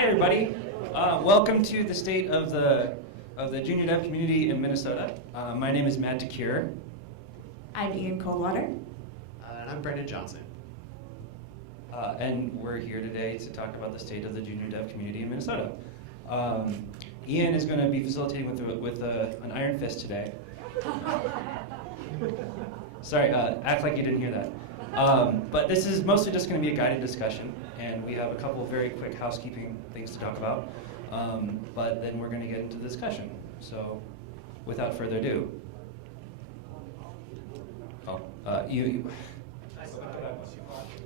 Hi, everybody. Welcome to the state of the junior dev community in Minnesota. My name is Matt DeCure. I'm Ian Coldwater. And I'm Brendan Johnson. And we're here today to talk about the state of the junior dev community in Minnesota. Ian is going to be facilitating with an iron fist today. Sorry, act like you didn't hear that. But this is mostly just going to be a guided discussion, and we have a couple of very quick housekeeping things to talk about. But then we're going to get into the discussion. So, without further ado. No,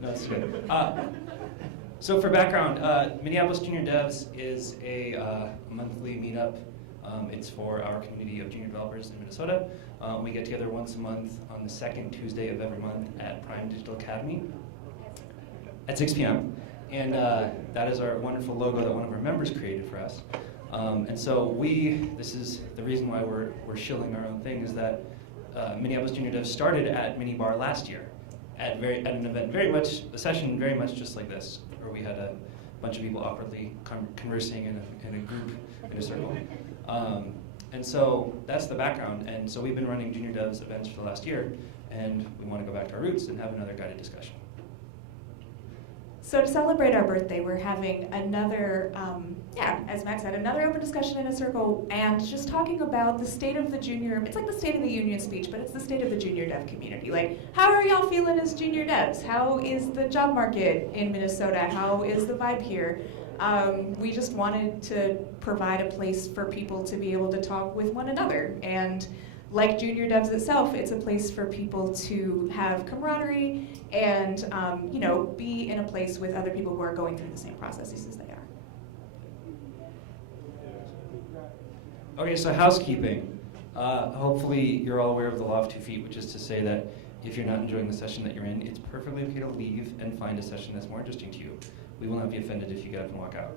it's good. So for background, Minneapolis Junior Devs is a monthly meetup. It's for our community of junior developers in Minnesota. We get together once a month on the second Tuesday of every month at Prime Digital Academy at 6 p.m. And that is our wonderful logo that one of our members created for us. And so this is the reason why we're shilling our own thing, is that Minneapolis Junior Devs started at Mini Bar last year at an event a session very much just like this, where we had a bunch of people awkwardly conversing in a group, in a circle. And so that's the background. And so we've been running Junior Devs events for the last year, and we want to go back to our roots and have another guided discussion. So to celebrate our birthday, we're having another, as Max said, another open discussion in a circle, and just talking about the state of the it's like the State of the Union speech, but it's the state of the junior dev community. Like, how are y'all feeling as junior devs? How is the job market in Minnesota? How is the vibe here? We just wanted to provide a place for people to be able to talk with one another. And like Junior Devs itself, it's a place for people to have camaraderie and be in a place with other people who are going through the same processes as they are. Okay, so housekeeping. Hopefully you're all aware of the law of 2 feet, which is to say that if you're not enjoying the session that you're in, it's perfectly okay to leave and find a session that's more interesting to you. We will not be offended if you get up and walk out.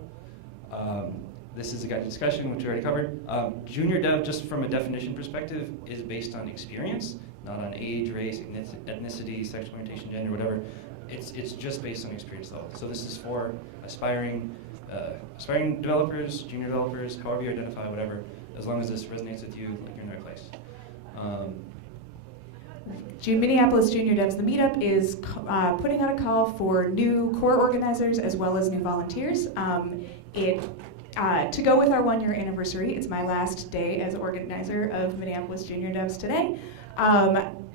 This is a guided discussion, which we already covered. Junior dev, just from a definition perspective, is based on experience, not on age, race, ethnicity, sexual orientation, gender, whatever. It's just based on experience level. So this is for aspiring developers, junior developers, however you identify, whatever. As long as this resonates with you, like you're in the right place. Minneapolis Junior Devs, the meetup, is putting out a call for new core organizers as well as new volunteers. To go with our 1-year anniversary, it's my last day as organizer of Minneapolis Junior Devs today.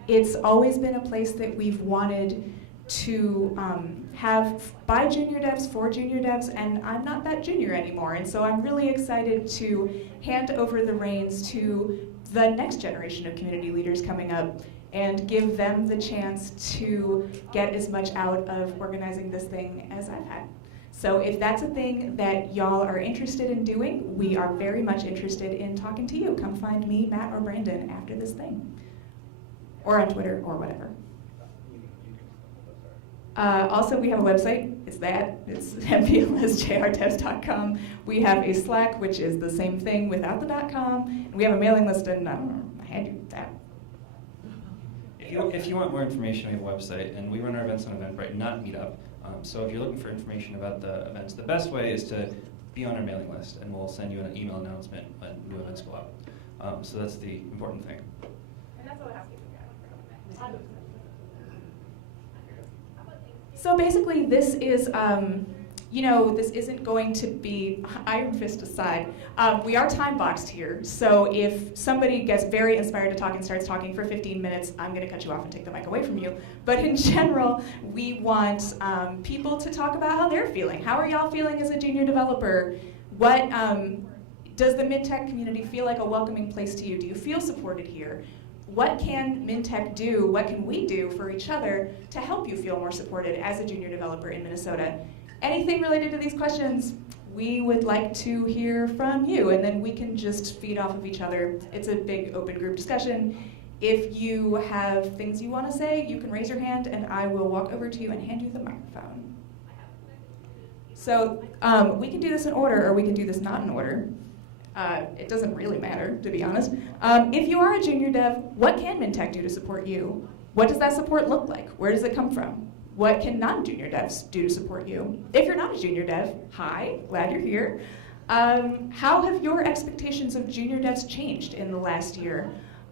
It's always been a place that we've wanted to have by junior devs for junior devs, and I'm not that junior anymore, and so I'm really excited to hand over the reins to the next generation of community leaders coming up and give them the chance to get as much out of organizing this thing as I've had. So if that's a thing that y'all are interested in doing, we are very much interested in talking to you. Come find me, Matt, or Brandon after this thing. Or on Twitter, or whatever. Also, we have a website. It's mplsjrdevs.com. We have a Slack, which is the same thing without the .com. And we have a mailing list, and I don't know, I hand you that. If you want more information, we have a website, and we run our events on Eventbrite, not Meetup. So if you're looking for information about the events, the best way is to be on our mailing list, and we'll send you an email announcement when new events go out. So that's the important thing. And that's all the housekeeping guys. So basically, this is, this isn't going to be, iron fist aside, we are time boxed here. So if somebody gets very inspired to talk and starts talking for 15 minutes, I'm going to cut you off and take the mic away from you. But in general, we want people to talk about how they're feeling. How are y'all feeling as a junior developer? What does the MinTech community feel like a welcoming place to you? Do you feel supported here? What can MinTech do? What can we do for each other to help you feel more supported as a junior developer in Minnesota? Anything related to these questions, we would like to hear from you, and then we can just feed off of each other. It's a big open group discussion. If you have things you want to say, you can raise your hand, and I will walk over to you and hand you the microphone. So we can do this in order, or we can do this not in order. It doesn't really matter, to be honest. If you are a junior dev, what can MinTech do to support you? What does that support look like? Where does it come from? what can non-junior devs do to support you? If you're not a junior dev, hi, glad you're here. How have your expectations of junior devs changed in the last year?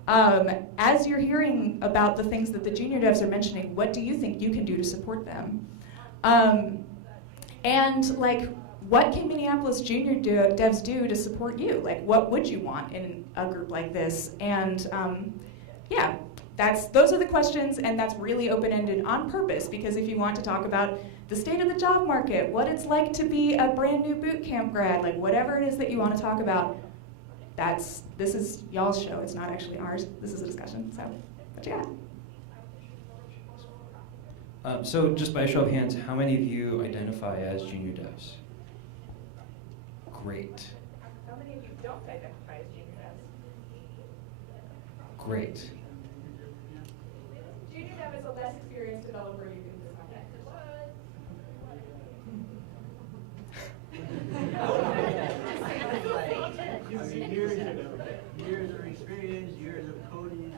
As you're hearing about the things that the junior devs are mentioning, what do you think you can do to support them? And like, what can Minneapolis junior devs do to support you? Like, what would you want in a group like this? And yeah, those are the questions, and that's really open-ended on purpose, because if you want to talk about the state of the job market, what it's like to be a brand new boot camp grad, like whatever it is that you want to talk about, this is y'all's show. It's not actually ours. This is a discussion. So, what you got? So just by a show of hands, how many of you identify as junior devs? Great. How many of you don't identify as junior devs? Great. Junior dev is a less experienced developer you can contact. Years of experience, years of coding,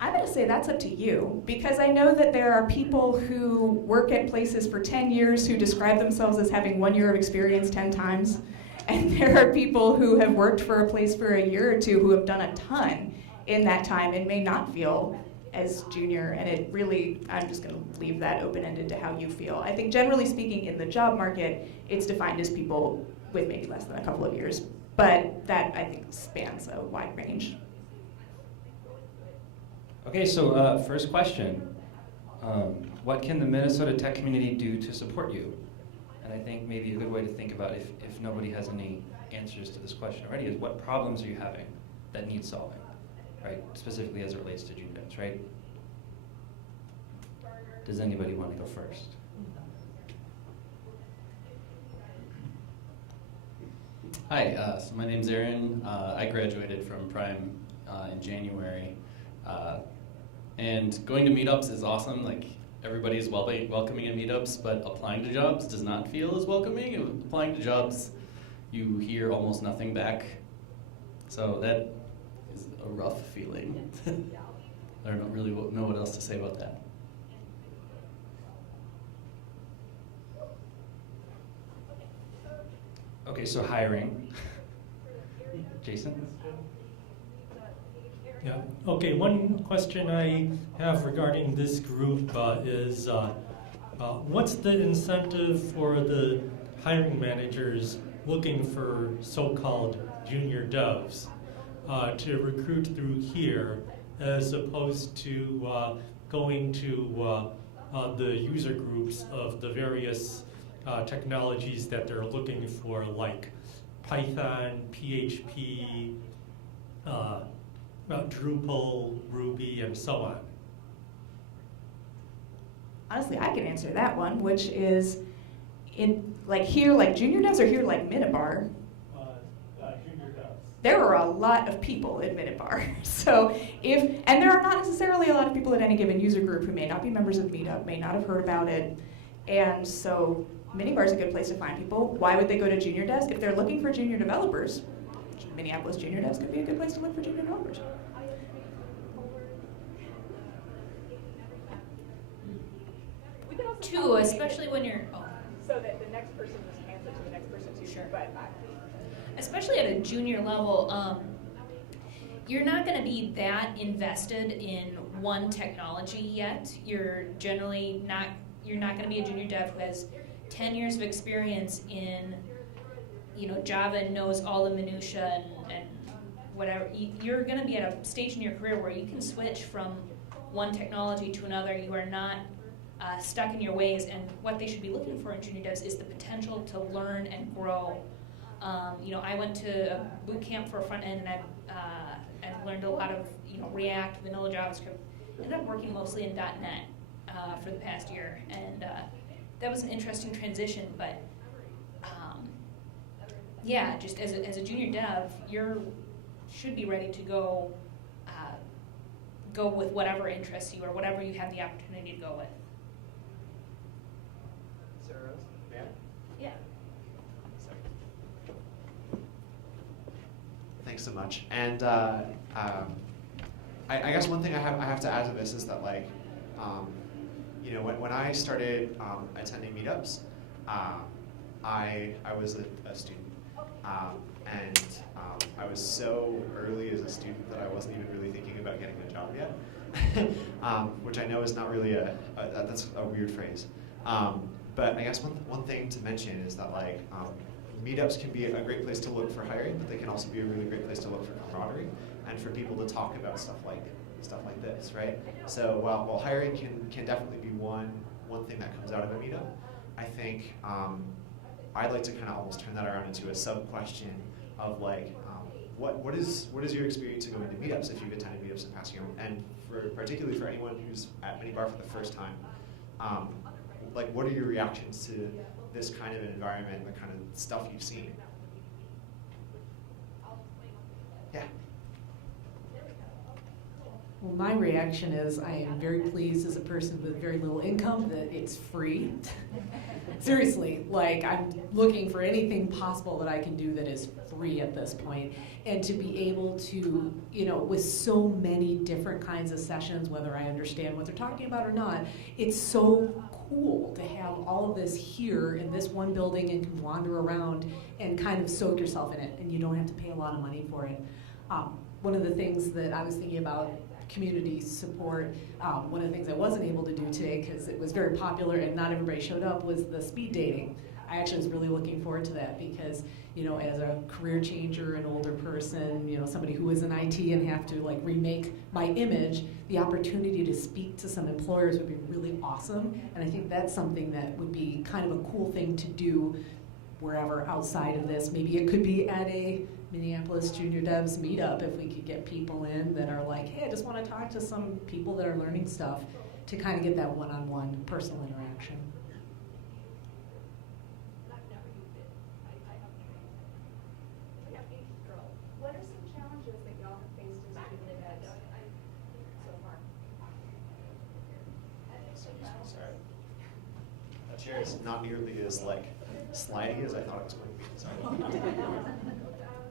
I'm going to say that's up to you, because I know that there are people who work at places for 10 years who describe themselves as having 1 year of experience 10 times, and there are people who have worked for a place for a year or two who have done a ton in that time and may not feel as junior, and it really, I'm just going to leave that open-ended to how you feel. I think generally speaking in the job market, it's defined as people with maybe less than a couple of years, but that I think spans a wide range. Okay, so first question. What can the Minnesota tech community do to support you? And I think maybe a good way to think about if nobody has any answers to this question already is, what problems are you having that need solving, right? Specifically as it relates to junior devs, right? Does anybody want to go first? Hi, so my name's Aaron. I graduated from Prime in January. And going to meetups is awesome. Like, everybody is welcoming at meetups, but applying to jobs does not feel as welcoming. Applying to jobs, you hear almost nothing back. So that is a rough feeling. I don't really know what else to say about that. Okay, so hiring. Jason? Yeah. Okay, one question I have regarding this group is what's the incentive for the hiring managers looking for so-called junior devs to recruit through here, as opposed to going to the user groups of the various technologies that they're looking for, like Python, PHP, Drupal, Ruby, and so on? Honestly, I can answer that one, which is, like junior devs, or here like Minibar. Junior devs. There are a lot of people at Minibar. So and there are not necessarily a lot of people at any given user group who may not be members of Meetup, may not have heard about it. And so Minibar is a good place to find people. Why would they go to junior devs? If they're looking for junior developers, Minneapolis junior devs could be a good place to look for junior developers. We can also Too, especially when you're, so that the next person just hands it to the next person too. Sure. But especially at a junior level, you're not going to be that invested in one technology yet. You're not going to be a junior dev who has 10 years of experience in, Java and knows all the minutia and whatever. You're going to be at a stage in your career where you can switch from one technology to another. You are not stuck in your ways, and what they should be looking for in junior devs is the potential to learn and grow. I went to a boot camp for front end, and I learned a lot of React, vanilla JavaScript. Ended up working mostly in .NET for the past year, and that was an interesting transition. But yeah, just as a junior dev, you should be ready to go with whatever interests you or whatever you have the opportunity to go with. Sarah Rose? Yeah? Yeah. Thanks so much. And I guess one thing I have to add to this is that, like, You know, when I started attending meetups, I was a student, and I was so early as a student that I wasn't even really thinking about getting a job yet, which I know is not really that's a weird phrase. But I guess one thing to mention is that like meetups can be a great place to look for hiring, but they can also be a really great place to look for camaraderie and for people to talk about stuff like this, right? So while hiring can definitely be one thing that comes out of a meetup, I think I'd like to kind of almost turn that around into a sub-question of like, what is your experience of going to meetups if you've attended meetups in the past year, and particularly for anyone who's at Minibar for the first time, like what are your reactions to this kind of an environment, the kind of stuff you've seen? Yeah. Well, my reaction is I am very pleased as a person with very little income that it's free. Seriously, like I'm looking for anything possible that I can do that is free at this point. And to be able to, you know, with so many different kinds of sessions, whether I understand what they're talking about or not, it's so cool to have all of this here in this one building and can wander around and kind of soak yourself in it, and you don't have to pay a lot of money for it. One of the things that I was thinking about community support, one of the things I wasn't able to do today because it was very popular and not everybody showed up was the speed dating. I actually was really looking forward to that because, you know, as a career changer, an older person, you know, somebody who is in IT and have to like remake my image, the opportunity to speak to some employers would be really awesome. And I think that's something that would be kind of a cool thing to do wherever outside of this. Maybe it could be at a Minneapolis Junior Devs meetup if we could get people in that are like, hey, I just want to talk to some people that are learning stuff to kind of get that one-on-one personal interaction. What are some challenges that y'all have faced as junior devs so far? Sorry. That chair is not nearly as like slidey as I thought it was going to be. Sorry.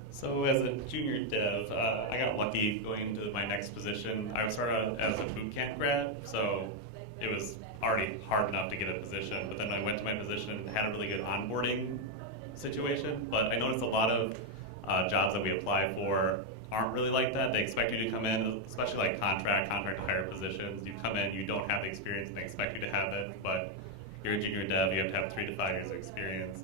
So as a junior dev, I got lucky going into my next position. I started as a boot camp grad, so it was already hard enough to get a position, but then I went to my position, had a really good onboarding situation, but I noticed a lot of jobs that we apply for aren't really like that. They expect you to come in, especially like contract to hire positions. You come in, you don't have the experience, and they expect you to have it, but you're a junior dev, you have to have 3 to 5 years of experience.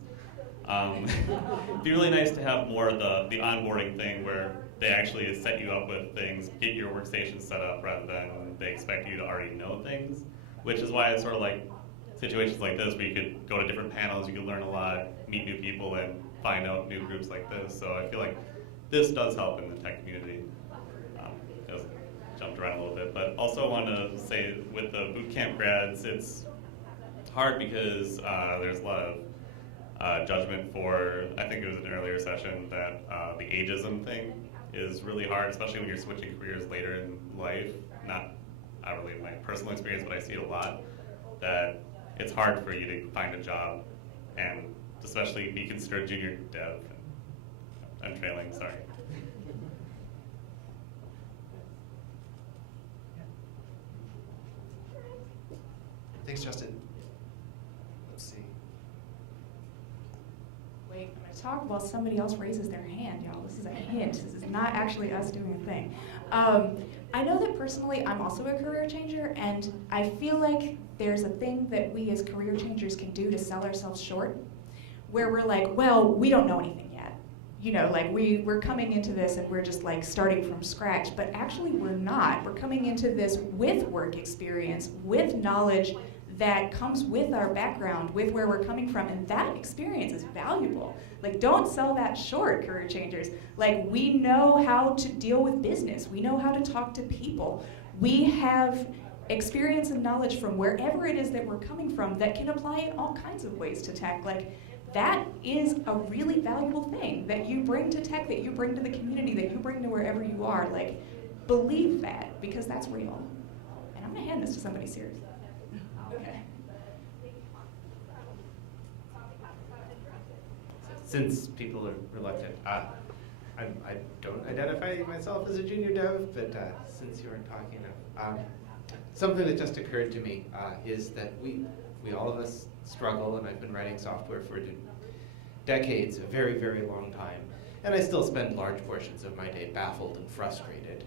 It'd be really nice to have more of the onboarding thing where they actually set you up with things, get your workstation set up rather than they expect you to already know things, which is why it's sort of like situations like this where you could go to different panels, you could learn a lot, meet new people, and find out new groups like this. So I feel like this does help in the tech community. Just jumped around a little bit, but also want to say with the bootcamp grads, it's hard because there's a lot of judgment for, I think it was an earlier session, that the ageism thing is really hard, especially when you're switching careers later in life. Not really my personal experience, but I see it a lot, that it's hard for you to find a job and especially be considered junior dev. I'm trailing, sorry. Thanks, Justin. Let's see. Wait, I'm going to talk while somebody else raises their hand, y'all. This is a hint. This is not actually us doing a thing. I know that personally I'm also a career changer, and I feel like there's a thing that we as career changers can do to sell ourselves short, where we're like, well, we don't know anything yet. You know, like we're coming into this and we're just like starting from scratch, but actually we're not. We're coming into this with work experience, with knowledge that comes with our background, with where we're coming from, and that experience is valuable. Like, don't sell that short, career changers. Like, we know how to deal with business. We know how to talk to people. We have experience and knowledge from wherever it is that we're coming from that can apply in all kinds of ways to tech. Like, that is a really valuable thing that you bring to tech, that you bring to the community, that you bring to wherever you are. Like, believe that, because that's real. And I'm gonna hand this to somebody serious. Okay. Since people are reluctant, I don't identify myself as a junior dev, but since you weren't talking, something that just occurred to me is that we all of us struggle, and I've been writing software for decades, a very, very long time, and I still spend large portions of my day baffled and frustrated.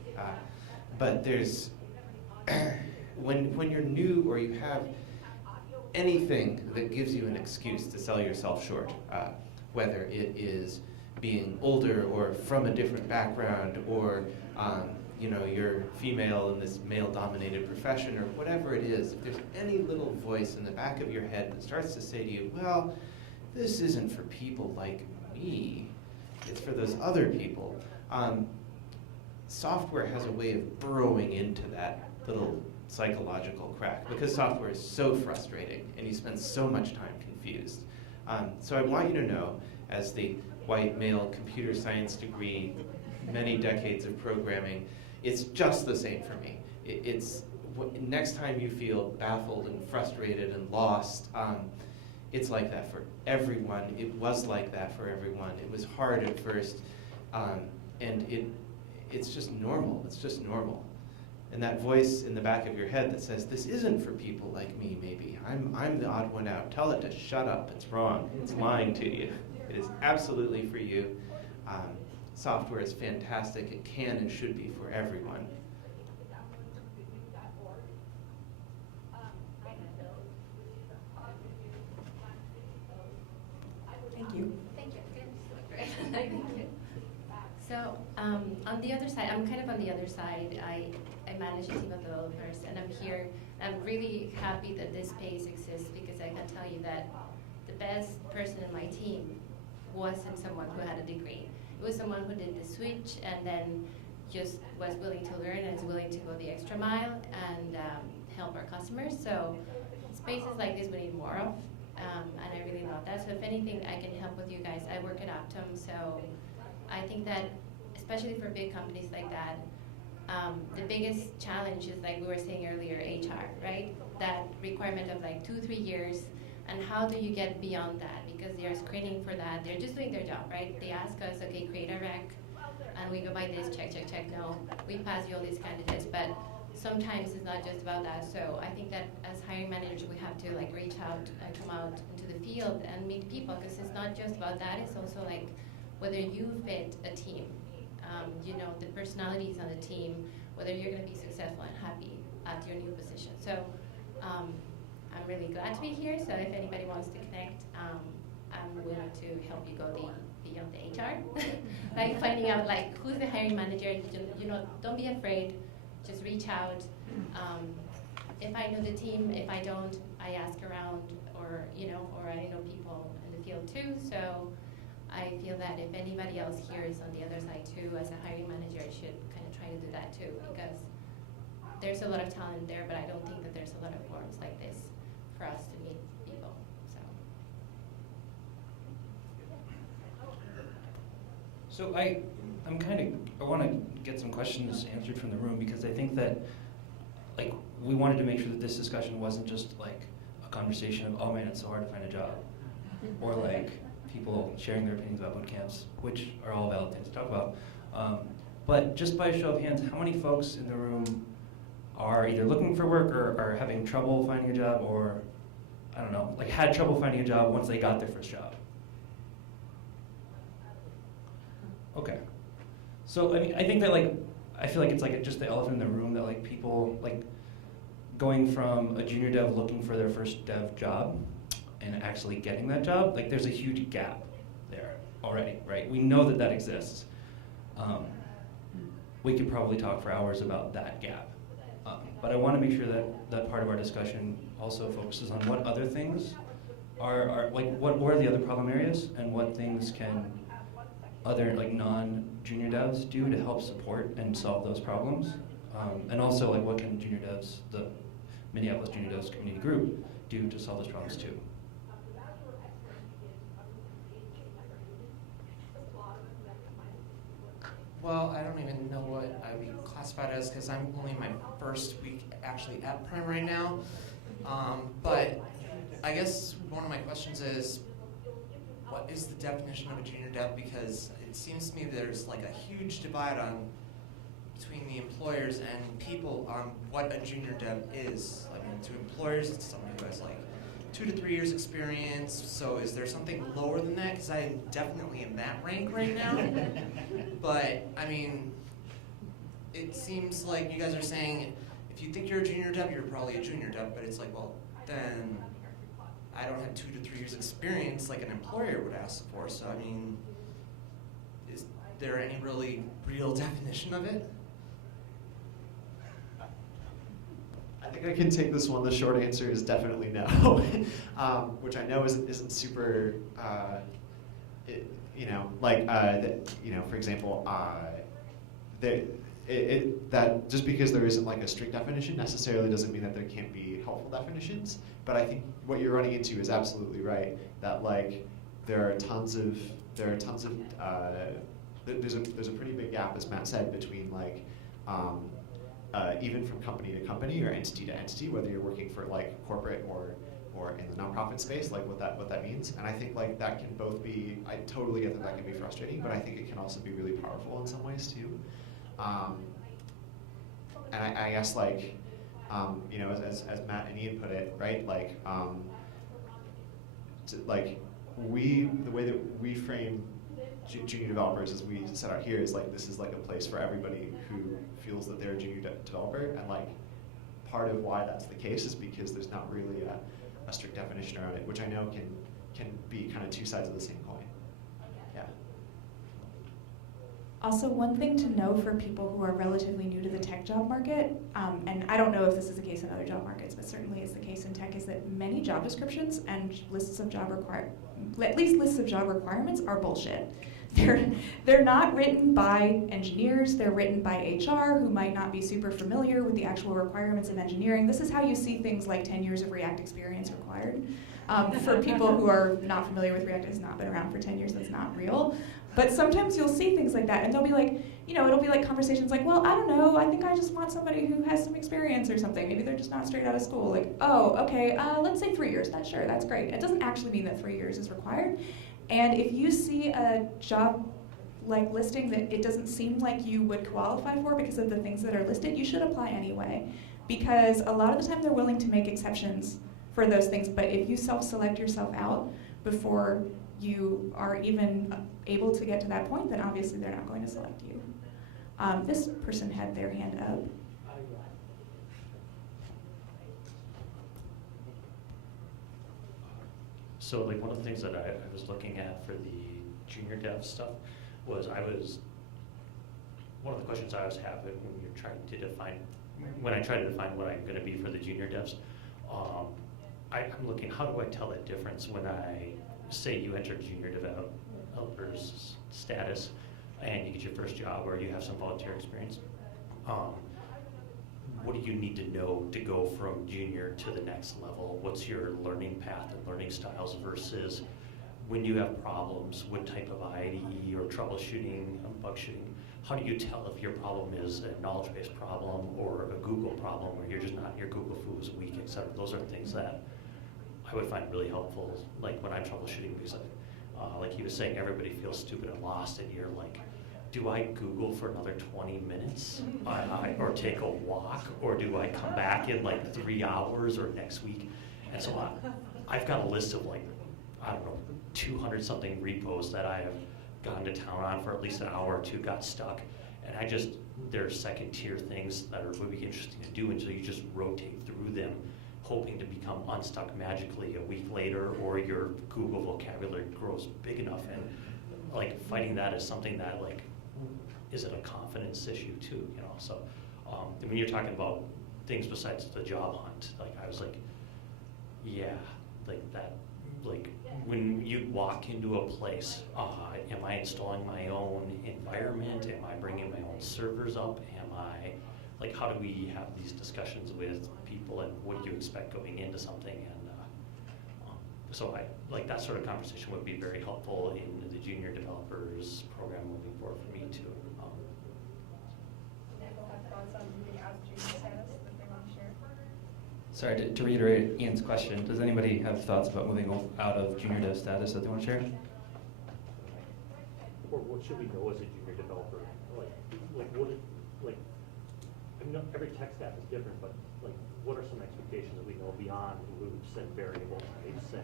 But there's, when you're new or you have anything that gives you an excuse to sell yourself short, whether it is being older or from a different background, or you're female in this male-dominated profession, or whatever it is, if there's any little voice in the back of your head that starts to say to you, well, this isn't for people like me, it's for those other people, software has a way of burrowing into that little psychological crack, because software is so frustrating and you spend so much time confused. So I want you to know, as the white male computer science degree, many decades of programming, it's just the same for me. Next time you feel baffled and frustrated and lost, it's like that for everyone. It was like that for everyone. It was hard at first, and it's just normal. It's just normal. And that voice in the back of your head that says, this isn't for people like me, maybe. I'm the odd one out. Tell it to shut up. It's wrong. It's lying to you. It is absolutely for you. Software is fantastic. It can and should be for everyone. Thank you. Thank you. So on the other side, I'm kind of on the other side. I manage a team of developers, and I'm here. I'm really happy that this space exists, because I can tell you that the best person in my team wasn't someone who had a degree. It was someone who did the switch and then just was willing to learn and is willing to go the extra mile and help our customers. So spaces like this we need more of, and I really love that. So if anything, I can help with you guys. I work at Optum, so I think that especially for big companies like that, the biggest challenge is, like we were saying earlier, HR, right? That requirement of like 2-3 years. And how do you get beyond that? Because they're screening for that. They're just doing their job, right? They ask us, okay, create a rec, and we go by this, check. No, we pass you all these candidates, but sometimes it's not just about that. So I think that as hiring managers, we have to like reach out and come out into the field and meet people, because it's not just about that. It's also like whether you fit a team, the personalities on the team, whether you're going to be successful and happy at your new position. So. I'm really glad to be here, so if anybody wants to connect, I'm willing to help you go beyond the HR. Like finding out like who's the hiring manager, don't be afraid, just reach out. If I know the team, if I don't, I ask around, or I know people in the field too, so I feel that if anybody else here is on the other side too, as a hiring manager, I should kind of try to do that too, because there's a lot of talent there, but I don't think that there's a lot of forums like this for us to meet people. So I want to get some questions answered from the room, because I think that like we wanted to make sure that this discussion wasn't just like a conversation of, oh man, it's so hard to find a job, or like people sharing their opinions about boot camps, which are all valid things to talk about. But just by a show of hands, how many folks in the room are either looking for work or are having trouble finding a job, or, I don't know, like had trouble finding a job once they got their first job? Okay. So, I mean, I think that I feel like it's like just the elephant in the room that like people, like going from a junior dev looking for their first dev job and actually getting that job, like there's a huge gap there already, right? We know that exists. We could probably talk for hours about that gap. But I want to make sure that part of our discussion also focuses on what other things are like, what are the other problem areas, and what things can other like non-junior devs do to help support and solve those problems. And also like what can junior devs, the Minneapolis Junior Devs Community Group, do to solve those problems too. Well, I don't even know what I would be classified as, because I'm only in my first week actually at Prime right now. But I guess one of my questions is, what is the definition of a junior dev? Because it seems to me there's like a huge divide on between the employers and people on what a junior dev is. I mean, to employers, it's someone who has like 2 to 3 years experience. So is there something lower than that? Because I definitely am that rank right now. But I mean, it seems like you guys are saying if you think you're a junior dev, you're probably a junior dev. But it's like, well, then I don't have 2 to 3 years experience like an employer would ask for. So I mean, is there any really real definition of it? I think I can take this one. The short answer is definitely no, which I know isn't super, for example, that just because there isn't like a strict definition necessarily doesn't mean that there can't be helpful definitions. But I think what you're running into is absolutely right. That like there's a pretty big gap, as Matt said, between like. Even from company to company or entity to entity, whether you're working for like corporate or in the nonprofit space, like what that means. And I think like that can both be, I totally get that can be frustrating, but I think it can also be really powerful in some ways too. And I guess like, as Matt and Ian put it, right, like, the way that we frame junior developers as we set out here is like this is like a place for everybody who feels that they're a junior developer, and like part of why that's the case is because there's not really a strict definition around it, which I know can be kind of two sides of the same coin. Yeah. Also, one thing to know for people who are relatively new to the tech job market, and I don't know if this is the case in other job markets, but certainly is the case in tech, is that many job descriptions and lists of job requirements are bullshit. They're not written by engineers, they're written by HR who might not be super familiar with the actual requirements of engineering. This is how you see things like 10 years of React experience required. For people who are not familiar with React, has not been around for 10 years, that's not real. But sometimes you'll see things like that, and they'll be like, it'll be like conversations like, well, I don't know, I think I just want somebody who has some experience or something. Maybe they're just not straight out of school. Like, oh, okay, let's say 3 years. That's sure, that's great. It doesn't actually mean that 3 years is required. And if you see a job like listing that it doesn't seem like you would qualify for because of the things that are listed, you should apply anyway. Because a lot of the time they're willing to make exceptions for those things, but if you self-select yourself out before you are even able to get to that point, then obviously they're not going to select you. This person had their hand up. So like one of the things that I was looking at for the junior dev stuff was one of the questions I was having when I try to define what I'm going to be for the junior devs, I'm looking, how do I tell that difference when I say you enter junior developer's status and you get your first job or you have some volunteer experience? What do you need to know to go from junior to the next level? What's your learning path and learning styles versus when you have problems, what type of IDE or troubleshooting, bug shooting, how do you tell if your problem is a knowledge-based problem or a Google problem where you're just not, your Google foo is weak, et cetera? Those are things that I would find really helpful, like when I'm troubleshooting, because like he was saying, everybody feels stupid and lost, and you're like, do I Google for another 20 minutes or take a walk, or do I come back in like 3 hours or next week? And so I've got a list of like, I don't know, 200 something repos that I have gone to town on for at least an hour or two, got stuck. And there's second tier things that would be interesting to do, and so you just rotate through them, hoping to become unstuck magically a week later, or your Google vocabulary grows big enough. And like fighting that is something that like, is it a confidence issue too, So when you're talking about things besides the job hunt, like I was like, yeah, like that, like when you walk into a place, am I installing my own environment? Am I bringing my own servers up? Like, how do we have these discussions with people, and what do you expect going into something? And so like that sort of conversation would be very helpful in the junior developers program moving forward for me too. Sorry, to reiterate Ian's question, does anybody have thoughts about moving out of junior dev status that they want to share? Or what should we know as a junior developer? Like like, I know every tech staff is different, but like, what are some expectations that we know beyond loops and variable types, and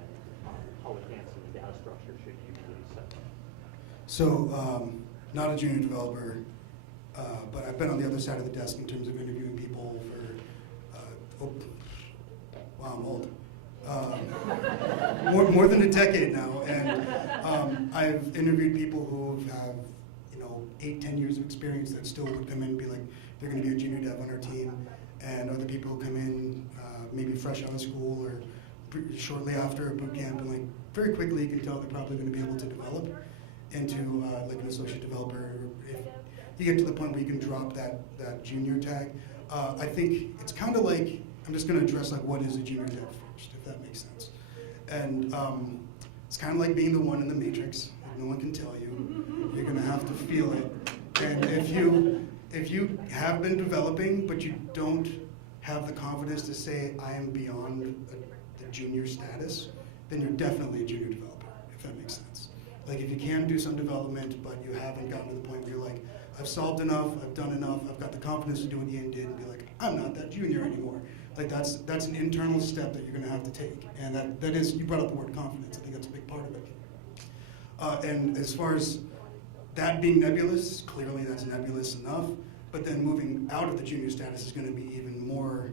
how advanced in the data structure should you really set up? So, not a junior developer, but I've been on the other side of the desk in terms of interviewing people for, wow, I'm old. More than a decade now, and I've interviewed people who have 8-10 years of experience that still would come in and be like, they're going to be a junior dev on our team, and other people who come in maybe fresh out of school or shortly after a boot camp, and like very quickly you can tell they're probably going to be able to develop into like an associate developer. If you get to the point where you can drop that junior tag, I think it's kind of like, I'm just going to address like what is a junior dev first, if that makes sense. And it's kind of like being the one in the Matrix. Like no one can tell you. You're going to have to feel it. And if you have been developing, but you don't have the confidence to say I am beyond the junior status, then you're definitely a junior developer, if that makes sense. Like if you can do some development, but you haven't gotten to the point where you're like, I've solved enough, I've done enough, I've got the confidence to do what Ian did, and be like, I'm not that junior anymore. Like that's an internal step that you're going to have to take, and that is, you brought up the word confidence. I think that's a big part of it. And as far as that being nebulous, clearly that's nebulous enough. But then moving out of the junior status is going to be even more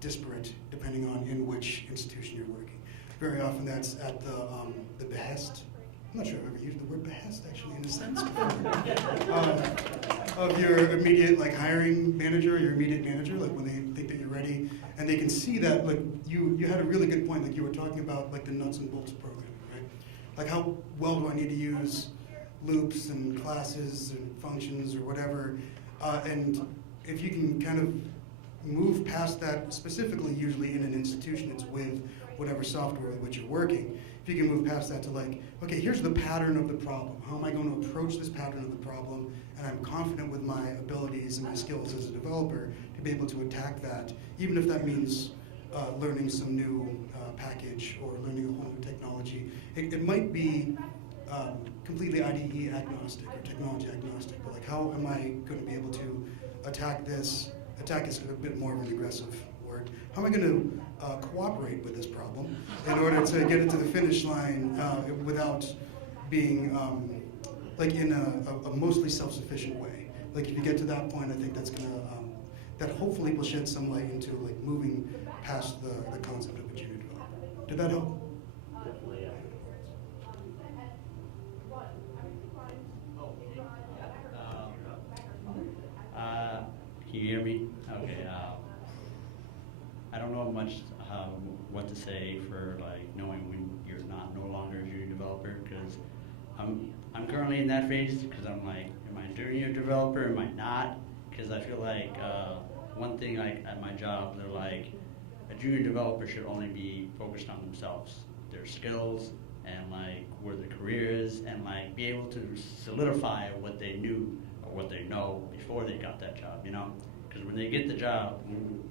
disparate depending on in which institution you're working. Very often that's at the behest. I'm not sure I've ever used the word behest actually in a sense before. Of your immediate like hiring manager or your immediate manager, like when they think that you're ready and they can see that, like you had a really good point, like you were talking about like the nuts and bolts of programming, right? Like how well do I need to use loops and classes and functions or whatever, and if you can kind of move past that, specifically usually in an institution it's with whatever software with which you're working, if you can move past that to like, okay, here's the pattern of the problem. How am I going to approach this pattern of the problem? And I'm confident with my abilities and my skills as a developer to be able to attack that, even if that means learning some new package or learning a whole new technology. It might be completely IDE agnostic or technology agnostic, but like how am I going to be able to attack this? Attack is a bit more of an aggressive word. How am I going to cooperate with this problem in order to get it to the finish line without being like in a mostly self-sufficient way? Like if you get to that point, I think that's going to that hopefully will shed some light into like moving past the concept of a junior developer. Did that help? Definitely, yeah. Can you hear me? Okay. I don't know much what to say for like knowing when you're no longer a junior developer, because I'm currently in that phase because I'm like, am I a junior developer? Am I not? Because I feel like one thing like at my job, they're like, a junior developer should only be focused on themselves, their skills, and like where their career is, and like be able to solidify what they knew or what they know before they got that job, you know? Because when they get the job,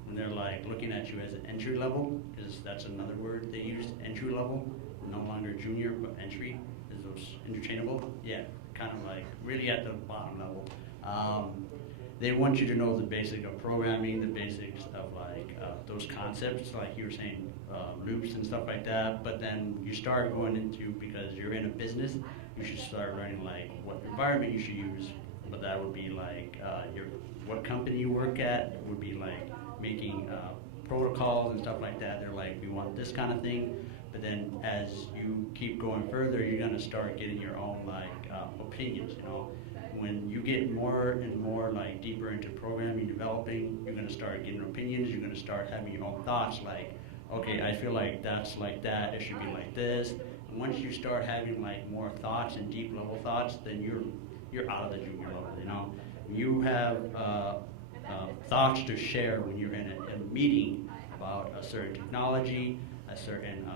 when they're like looking at you as an entry level, because that's another word they use, entry level, no longer junior, but entry, is those interchangeable? Yeah, kind of like really at the bottom level. They want you to know the basic of programming, the basics of like those concepts, like you were saying, loops and stuff like that. But then you start going into, because you're in a business, you should start learning like what environment you should use. But that would be like what company you work at would be like making protocols and stuff like that. They're like, we want this kind of thing. But then as you keep going further, you're gonna start getting your own like opinions, you know. When you get more and more like deeper into programming, developing, you're gonna start getting opinions, you're gonna start having your own thoughts like, okay, I feel like that's like that, it should be like this. And once you start having like more thoughts and deep level thoughts, then you're out of the junior level, you know. You have thoughts to share when you're in a meeting about a certain technology, a certain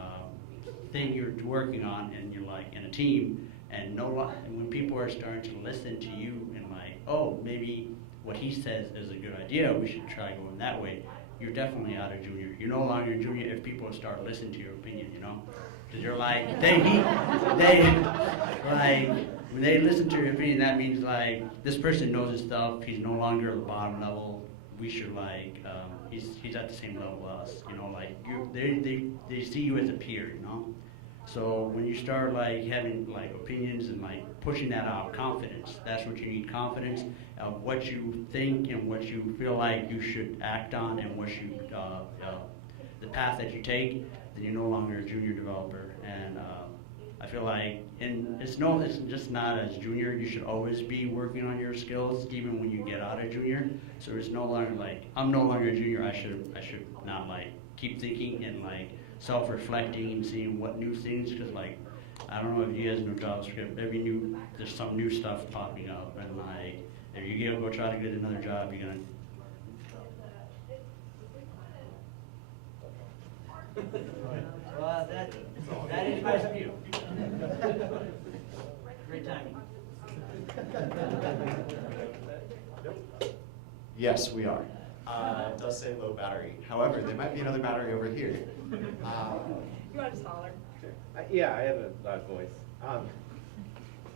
thing you're working on, and you're like in a team, and when people are starting to listen to you and like, oh, maybe what he says is a good idea, we should try going that way, you're definitely out of junior. You're no longer junior if people start listening to your opinion, you know? Because you're like, when they listen to your opinion, that means like this person knows his stuff. He's no longer at the bottom level. We should like he's at the same level as us. You know, like they see you as a peer. You know, so when you start like having like opinions and like pushing that out, confidence. That's what you need. Confidence of what you think and what you feel like you should act on and what you the path that you take. Then you're no longer a junior developer and. I feel like, and it's just not as junior. You should always be working on your skills, even when you get out of junior. So it's no longer like I'm no longer a junior. I should not like keep thinking and like self-reflecting and seeing what new things. Because like I don't know if you guys know JavaScript. There's some new stuff popping up, and like if you go try to get another job, you're gonna. Well, that is my view. Great timing. Yes, we are. It does say low battery. However, there might be another battery over here. You want to just holler? Yeah, I have a loud voice.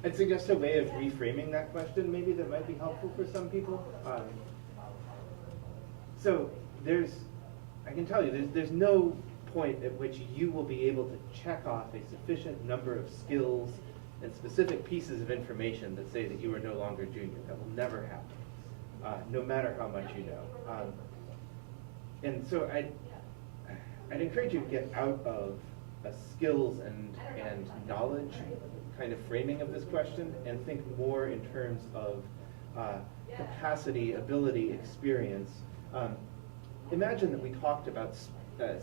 I'd suggest a way of reframing that question maybe that might be helpful for some people. So I can tell you, there's no point at which you will be able to check off a sufficient number of skills and specific pieces of information that say that you are no longer junior. That will never happen, no matter how much you know. And so I'd encourage you to get out of a skills and knowledge kind of framing of this question and think more in terms of capacity, ability, experience. Imagine that we talked about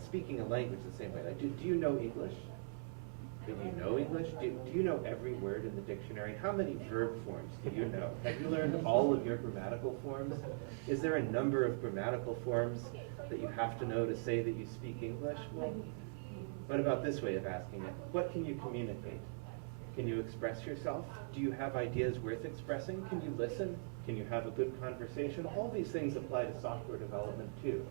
speaking a language the same way. Like, do you know English? Do you know English? Do you know every word in the dictionary? How many verb forms do you know? Have you learned all of your grammatical forms? Is there a number of grammatical forms that you have to know to say that you speak English? Well, what about this way of asking it? What can you communicate? Can you express yourself? Do you have ideas worth expressing? Can you listen? Can you have a good conversation? All these things apply to software development too.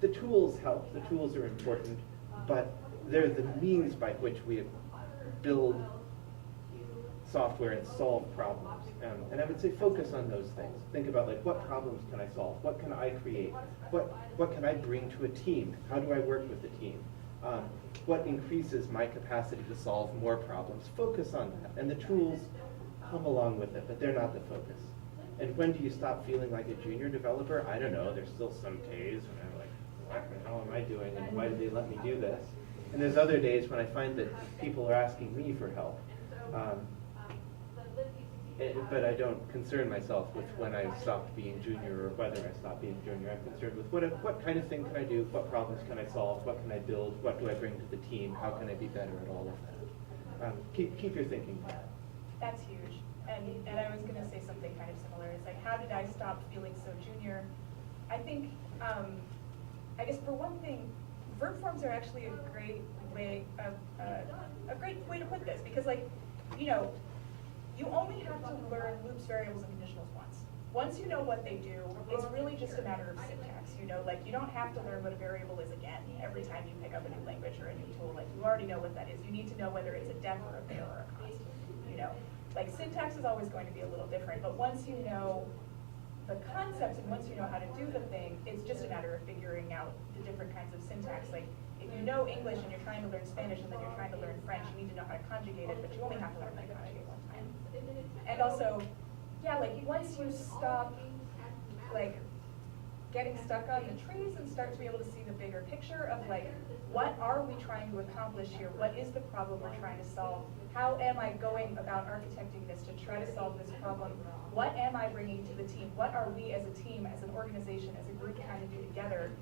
The tools help, the tools are important, but they're the means by which we build software and solve problems. And I would say focus on those things. Think about like, what problems can I solve? What can I create? What can I bring to a team? How do I work with the team? What increases my capacity to solve more problems? Focus on that. And the tools come along with it, but they're not the focus. And when do you stop feeling like a junior developer? I don't know. There's still some days when I'm like, what the hell am I doing and why did they let me do this? And there's other days when I find that people are asking me for help. But I don't concern myself with when I stopped being junior or whether I stopped being junior. I'm concerned with what kind of thing can I do? What problems can I solve? What can I build? What do I bring to the team? How can I be better at all of that? Keep your thinking. That's huge. And I was going to say something kind of similar. It's like, how did I stop feeling so junior? I think, I guess for one thing, verb forms are actually a great way to put this, because like, you know, you only have to learn loops, variables, and conditionals once. Once you know what they do, it's really just a matter of syntax. You know, like you don't have to learn what a variable is again every time you pick up a new language or a new tool. Like you already know what that is. You need to know whether it's a def or a pair or a const. You know, like syntax is always going to be a little different, but once you know the concepts and once you know how to do the thing, it's just a matter of figuring out the different kinds of syntax. Like if you know English and you're trying to learn Spanish and then you're trying to learn French, you need to know how to conjugate it, but you only have to learn how to conjugate one time. And also, yeah, like once you stop like getting stuck on the trees and start to be able to see the bigger picture of like, what are we trying to accomplish here? What is the problem we're trying to solve? How am I going about architecting this to try to solve this problem? What am I bringing to the team? What are we as a team, as an organization, as a group trying to do together?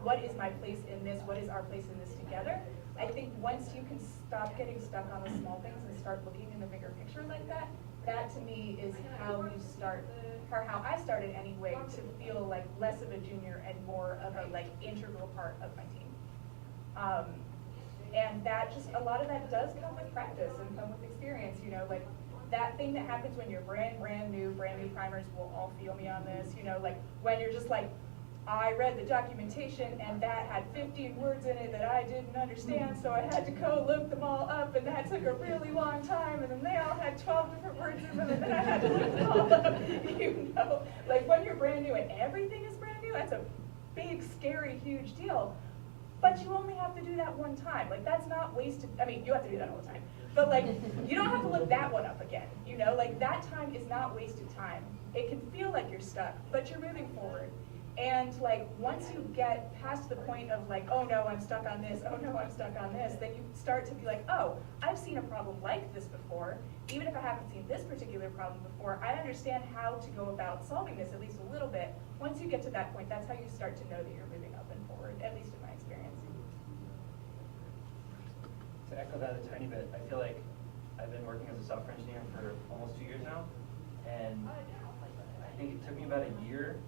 What is my place in this? What is our place in this together? I think once you can stop getting stuck on the small things and start looking in the bigger picture like that, that to me is how you start, or how I started anyway, to feel like less of a junior and more of a like integral part of my team. And that just, a lot of that does come with practice and come with experience, you know, like that thing that happens when you're brand new primers will all feel me on this, you know, like when you're just like, I read the documentation and that had 15 words in it that I didn't understand, so I had to go look them all up, and that took a really long time, and then they all had 12 different words in them, and then I had to look them all up. You know, like when you're brand new and everything is brand new, that's a big, scary, huge deal. But you only have to do that one time. Like that's not wasted, I mean, you have to do that all the time. But like, you don't have to look that one up again, you know? Like that time is not wasted time. It can feel like you're stuck, but you're moving forward. And like, once you get past the point of like, oh no, I'm stuck on this, oh no, I'm stuck on this, then you start to be like, oh, I've seen a problem like this before. Even if I haven't seen this particular problem before, I understand how to go about solving this at least a little bit. Once you get to that point, that's how you start to know that you're moving up and forward, at least in my experience. To echo that a tiny bit, I feel like I've been working as a software engineer for almost 2 years now, and I think it took me about a year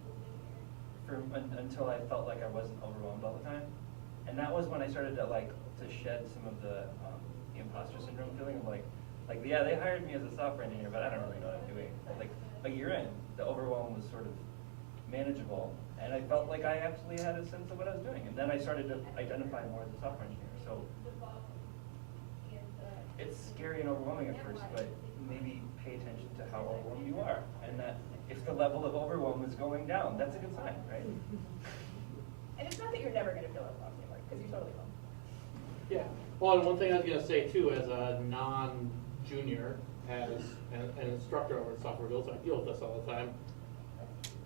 until I felt like I wasn't overwhelmed all the time. And that was when I started to shed some of the imposter syndrome feeling of like, yeah, they hired me as a software engineer, but I don't really know what I'm doing. Like a year in, the overwhelm was sort of manageable, and I felt like I actually had a sense of what I was doing. And then I started to identify more as a software engineer. So it's scary and overwhelming at first, but maybe pay attention to how overwhelmed you are, and that if the level of overwhelm is going down, that's a good sign, right? And it's not that you're never going to feel overwhelmed anymore, because you totally will. Yeah. Well, and one thing I was going to say too, as a non-junior, as an instructor over at Software Builds, I deal with this all the time.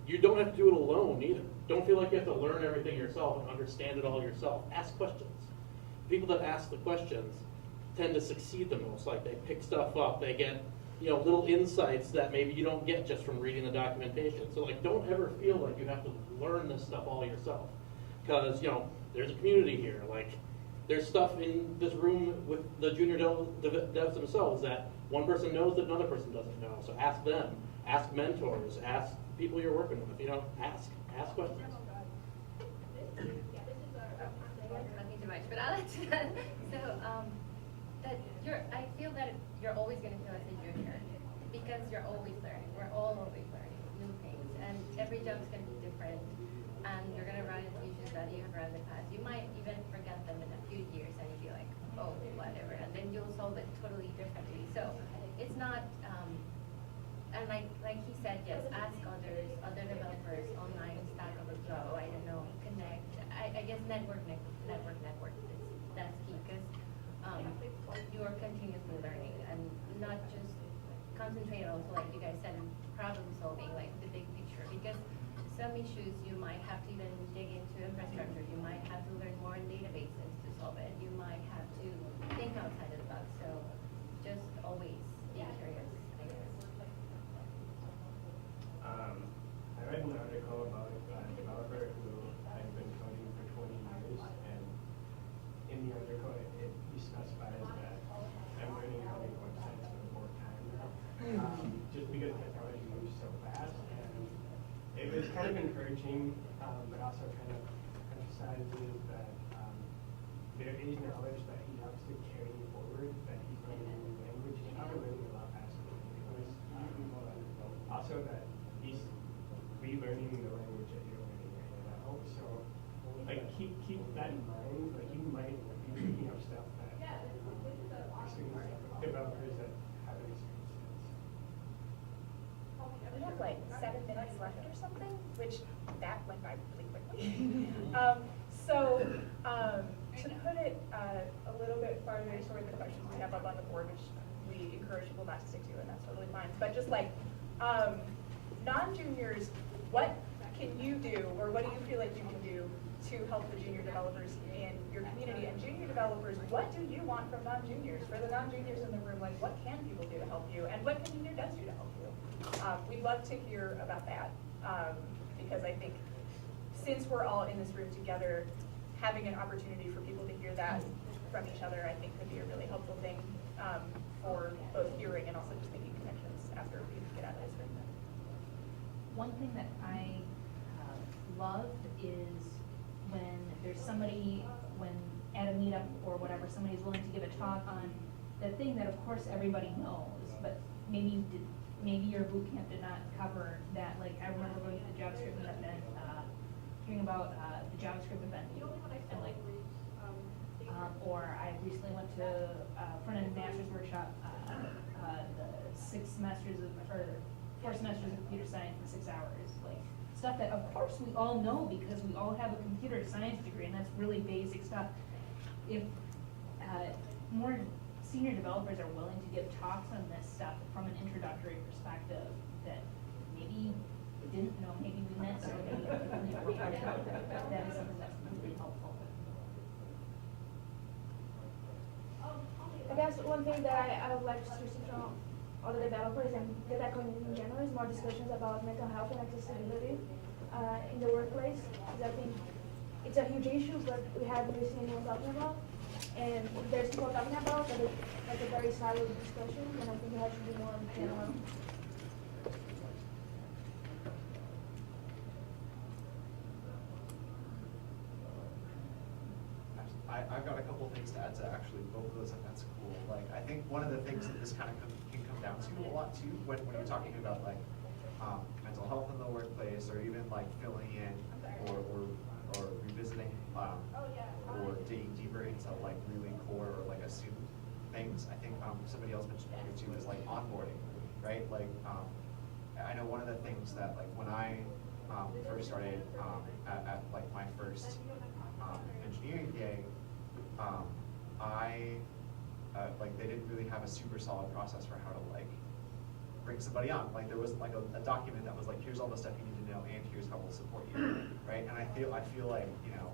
You don't have to do it alone either. Don't feel like you have to learn everything yourself and understand it all yourself. Ask questions. People that ask the questions tend to succeed the most. Like they pick stuff up, they get little insights that maybe you don't get just from reading the documentation. So like, don't ever feel like you have to learn this stuff all yourself, because there's a community here. Like, there's stuff in this room with the junior devs themselves that one person knows that another person doesn't know. So ask them, ask mentors, ask people you're working with. Ask questions. Nothing too much, but I'll let you that. So I feel that you're always going to feel as a junior because you're always learning. We're all always learning new things, and every job is going to be different, and you're going to run into issues that you have run in the past. You might even forget them in a few years, and you'll be like, oh, whatever, and then you'll solve it totally differently. So it's not, and like he said, yes, ask other developers online, Stack Overflow, I don't know, connect. I guess network. That's key, because you are continuously learning, and not just concentrate also, like you guys said, in problem solving, like the big picture, because some issues you might have to even dig into infrastructure, you might have to learn more in databases to solve it, you might have to think outside of the box, so just always be curious, I guess. I read an article about a developer who has been coding for 20 years, and in the article he specifies that I'm learning how to make websites with more time now, just because technology moves so fast. And it was kind of encouraging, but also kind of emphasizes that there is knowledge that he has to carry forward, that he's learning a new language. He's probably learning a lot faster than he was. Also that he's relearning the language that you're learning right now. So like keep that in mind. Like you might be picking up stuff that developers that haven't experienced it. We have like 7 minutes left or something, which that went by really quickly. To put it a little bit farther toward the questions we have up on the board, which we encourage people not to stick to, and that's totally fine. But just like non-juniors, what can you do, or what do you feel like you can do to help the junior developers in your community? And junior developers, what do you want from non-juniors? For the non-juniors in the room, like what can people do to help you, and what can junior devs do to help you? We'd love to hear about that, because I think since we're all in this room together, having an opportunity for people to hear that from each other, I think could be a really helpful thing for both hearing and also just making connections after we get out of this room. One thing that I loved is when there's somebody, when at a meetup or whatever, somebody's willing to give a talk on the thing that of course everybody knows, but maybe your boot camp did not cover that. Like I remember going to the JavaScript meetup and hearing about the JavaScript event and like, or I recently went to front-end master's workshop, the 4 semesters of computer science in 6 hours, like stuff that of course we all know because we all have a computer science degree, and that's really basic stuff. If more senior developers are willing to give talks on this stuff from an introductory perspective that maybe we didn't know, maybe we missed, or maybe that is something that's really helpful. I guess one thing that I would like to receive from other developers and the tech community in general is more discussions about mental health and accessibility in the workplace. Because I think it's a huge issue, but we haven't really seen anyone talking about. And there's people talking about, but it's like a very siloed discussion, and I think it has to be more general. I've got a couple things to add to actually both of those, and that's cool. Like, I think one of the things that this kind of can come down to a lot too, when you're talking about like mental health in the workplace, or even like filling in or revisiting or digging deeper into like really core or like assumed things. I think somebody else mentioned it too is like onboarding, right? Like I know one of the things that like when I first started at like my first engineering gig, like they didn't really have a super solid process for how to like bring somebody on. Like there wasn't like a document that was like, here's all the stuff you need to know and here's how we'll support you, right? And I feel like, you know,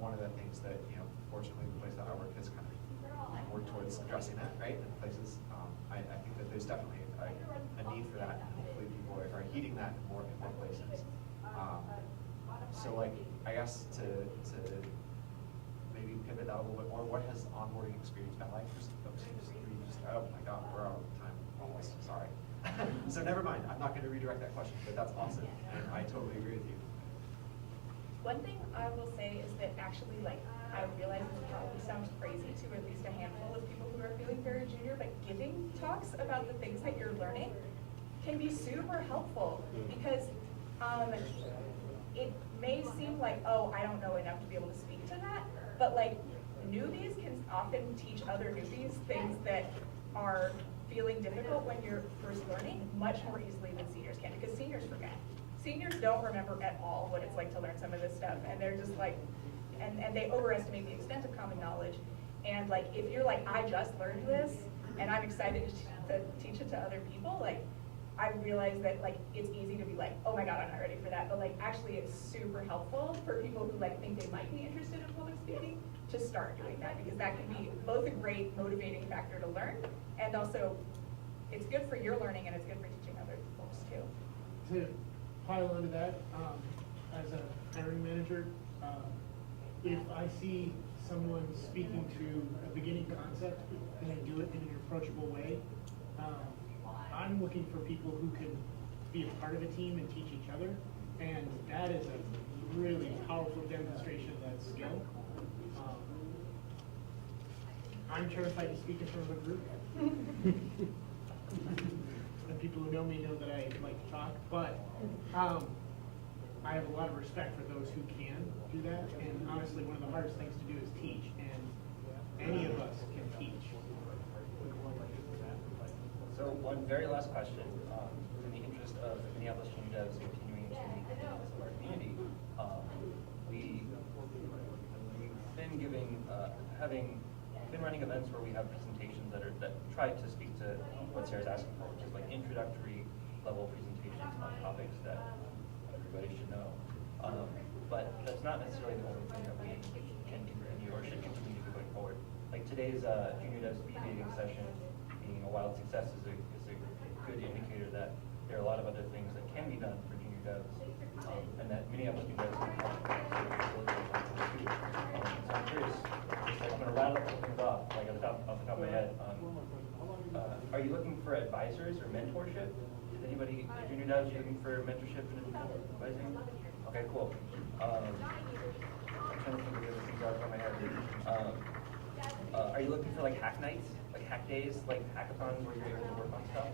one of the things that, you know, fortunately the place that I work has kind of worked towards addressing that, right? In places, I think that there's definitely a need for that, and hopefully people are heeding that in more places. So like, I guess to maybe pivot that a little bit more, what has onboarding experience been like for some folks who just, oh my God, we're out of time almost, sorry. So never mind, I'm not going to redirect that question, but that's awesome, and I totally agree with you. One thing I will say is that actually, like, I realize this probably sounds crazy to at least a handful of people who are feeling very junior, but giving talks about the things that you're learning can be super helpful, because it may seem like, oh, I don't know enough to be able to speak to that, but like newbies can often teach other newbies things that are feeling difficult when you're first learning much more easily than seniors can, because seniors forget. Seniors don't remember at all what it's like to learn some of this stuff, and they're just like, and they overestimate the extent of common knowledge. And like, if you're like, I just learned this, and I'm excited to teach it to other people, like, I realize that like it's easy to be like, oh my God, I'm not ready for that. But like actually it's super helpful for people who like think they might be interested in public speaking to start doing that, because that can be both a great motivating factor to learn, and also it's good for your learning and it's good for teaching other folks too. To pile onto that, as a hiring manager, if I see someone speaking to a beginning concept and they do it in an approachable way, I'm looking for people who can be a part of a team and teach each other, and that is a really powerful demonstration of that skill. I'm terrified to speak in front of a group. The people who know me know that I like to talk, but I have a lot of respect for those who can do that, and honestly one of the hardest things to do is teach, and any of us can teach. So one very last question, in the interest of Minneapolis Junior Devs continuing to meet the needs of our community, we've been having been running events where we have presentations that try to speak to what Sarah's asking for, which is like introductory level presentations on topics that everybody should know. But that's not necessarily the only thing that we can continue or should continue to do going forward. Like today's Junior Devs speed dating session being a wild success is a good indicator that there are a lot of other things that can be done for junior devs, and that Minneapolis Junior Devs can help. So I'm curious, I'm going to rattle a couple things off, like off the top of my head. Are you looking for advisors or mentorship? Is anybody, junior devs, looking for mentorship and advising? Okay, cool. I'm trying to think of the other things off the top of my head. Are you looking for like hack nights, like hack days, like hackathons where you're able to work on stuff?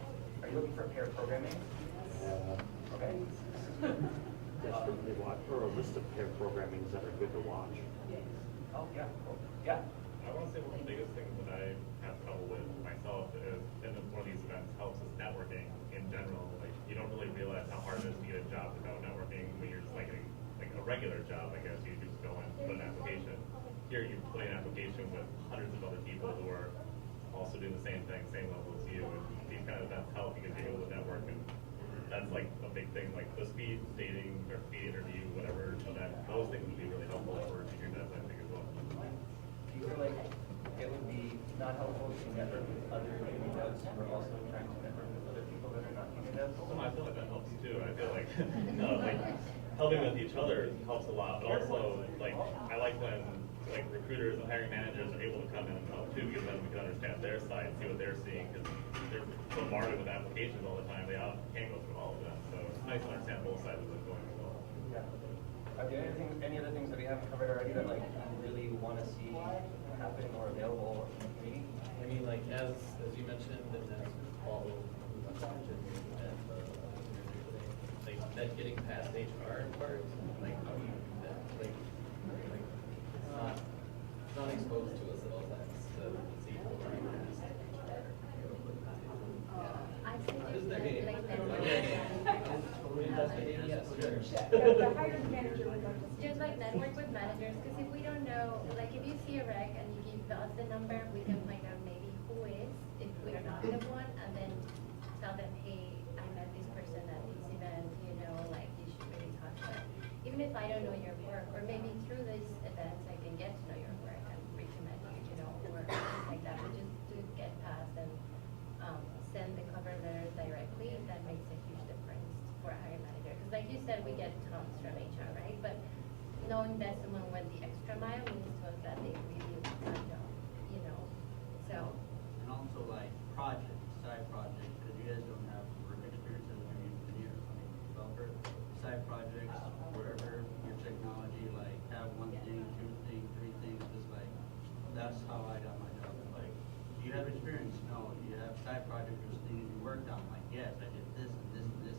Are you looking for pair programming? Okay. they watch, or a list of pair programmings that are good to watch. Oh, yeah, cool. Yeah. I want to say one of the biggest things that I have trouble with myself is, and one of these events helps is networking in general. Like, you don't really realize how hard it is to get a job without networking when you're just like a regular job, I guess. You just go in, put an application. Here you put an application with hundreds of other people who are also doing the same thing, same level as you. And these kind of events help because you're able to network, and that's like a big thing. Like the speed dating or speed interview, whatever, so that those things would be really helpful for junior devs, I think, as well. Do you feel like it would be not helpful to network with other junior devs who are also trying to network with other people that are not junior devs? Well, I feel like that helps too. I feel like like helping with each other helps a lot, but also like I like when like recruiters and hiring managers are able to come in and help too, because then we can understand their side, see what they're seeing, because they're bombarded with applications all the time. They can't go through all of them, so it's nice to understand both sides of it going as well. Yeah. Are there any other things that we haven't covered already that like you really want to see happen or available in the community? I mean, like as you mentioned, and as Paul mentioned, and like that getting past HR part, like how do you do that? Like it's not exposed to us at all times to see people running past HR. I think Is there any? The hiring manager would like to Just like network with managers, because if we don't know, like if you see a rec and you give us the number, we can find out maybe who is, if we're not the one, and then tell them, hey, I met this person at this event, you know, like you should really talk to them. Even if I don't know your work, or maybe through these events I can get to know your work and recommend you, you know, or things like that. But just to get past and send the cover letter directly, that makes a huge difference for a hiring manager. Because like you said, we get tons from HR, right? But knowing that someone went the extra mile means to us that they really want to know, you know. So. And also like projects, side projects, because you guys don't have work experience as a junior engineer, I mean developer. Side projects, wherever your technology, like have one thing, two things, three things, just like that's how I got my job. Like, do you have experience? No. Do you have side projects or things you worked on? Like, yes, I did this and this and this.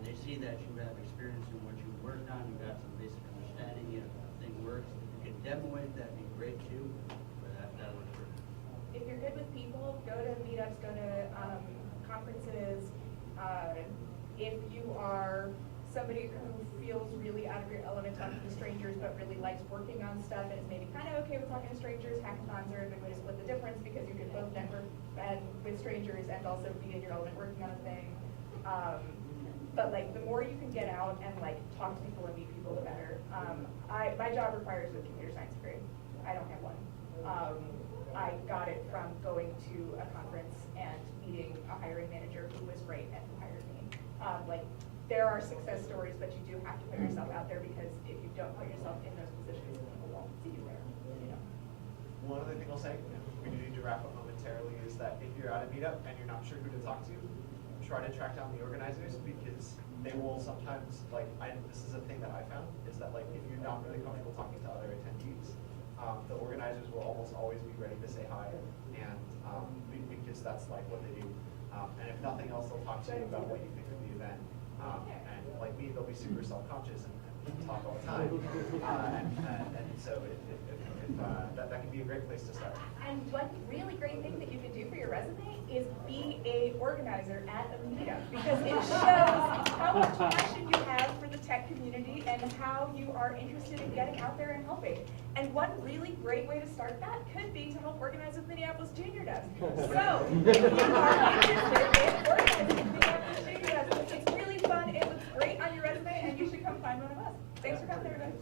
And they see that you have experience in what you worked on, you got some basic understanding, if the thing works. If you can demo it, that'd be great too. But that would work. If you're good with people, go to meetups, go to conferences. If you are somebody who feels really out of your element talking to strangers but really likes working on stuff and is maybe kind of okay with talking to strangers, hackathons are a good way to split the difference because you can both network and with strangers and also be in your element working on a thing. But like the more you can get out and like talk to people and meet people, the better. My job requires a computer science degree. I don't have one. I got it from going to a conference and meeting a hiring manager who was great and who hired me. Like there are success stories, but you do have to put yourself out there because if you don't put yourself in those positions, people won't see you there. You know. One other thing I'll say, we do need to wrap up momentarily, is that if you're at a meetup and you're not sure who to talk to, try to track down the organizers, because they will sometimes, like, this is a thing that I found, is that like if you're not really comfortable talking to other attendees, the organizers will almost always be ready to say hi, and because that's like what they do. And if nothing else, they'll talk to you about what you think of the event. And like me, they'll be super self-conscious and talk all the time. And so that can be a great place to start. And one really great thing that you can do for your resume is be a organizer at a meetup, because it shows how much passion you have for the tech community and how you are interested in getting out there and helping. And one really great way to start that could be to help organize with Minneapolis Junior Devs. So, if you are interested in organizing with Minneapolis Junior Devs, it's really fun, it looks great on your resume, and you should come find one of us. Thanks for coming, everybody.